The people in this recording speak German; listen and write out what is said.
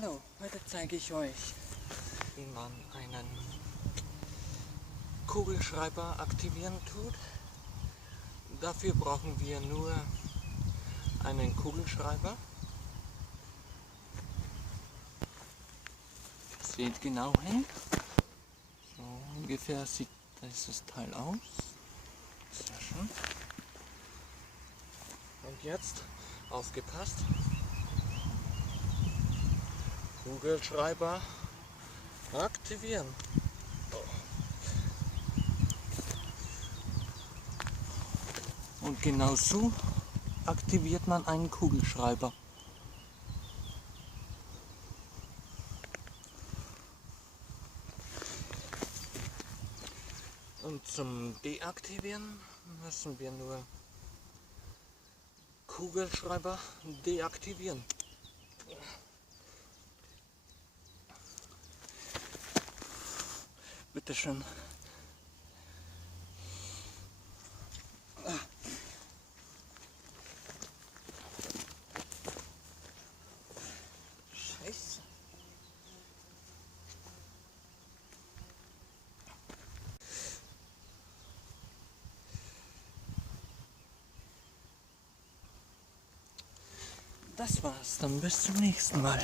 Hallo, heute zeige ich euch, wie man einen Kugelschreiber aktivieren tut. Dafür brauchen wir nur einen Kugelschreiber. Seht genau hin. So ungefähr sieht dieses Teil aus. Sehr schön. Und jetzt aufgepasst. Kugelschreiber aktivieren. Und genau so aktiviert man einen Kugelschreiber. Und zum Deaktivieren müssen wir nur Kugelschreiber deaktivieren. Bitte schön. Scheiße. Das war's, dann bis zum nächsten Mal.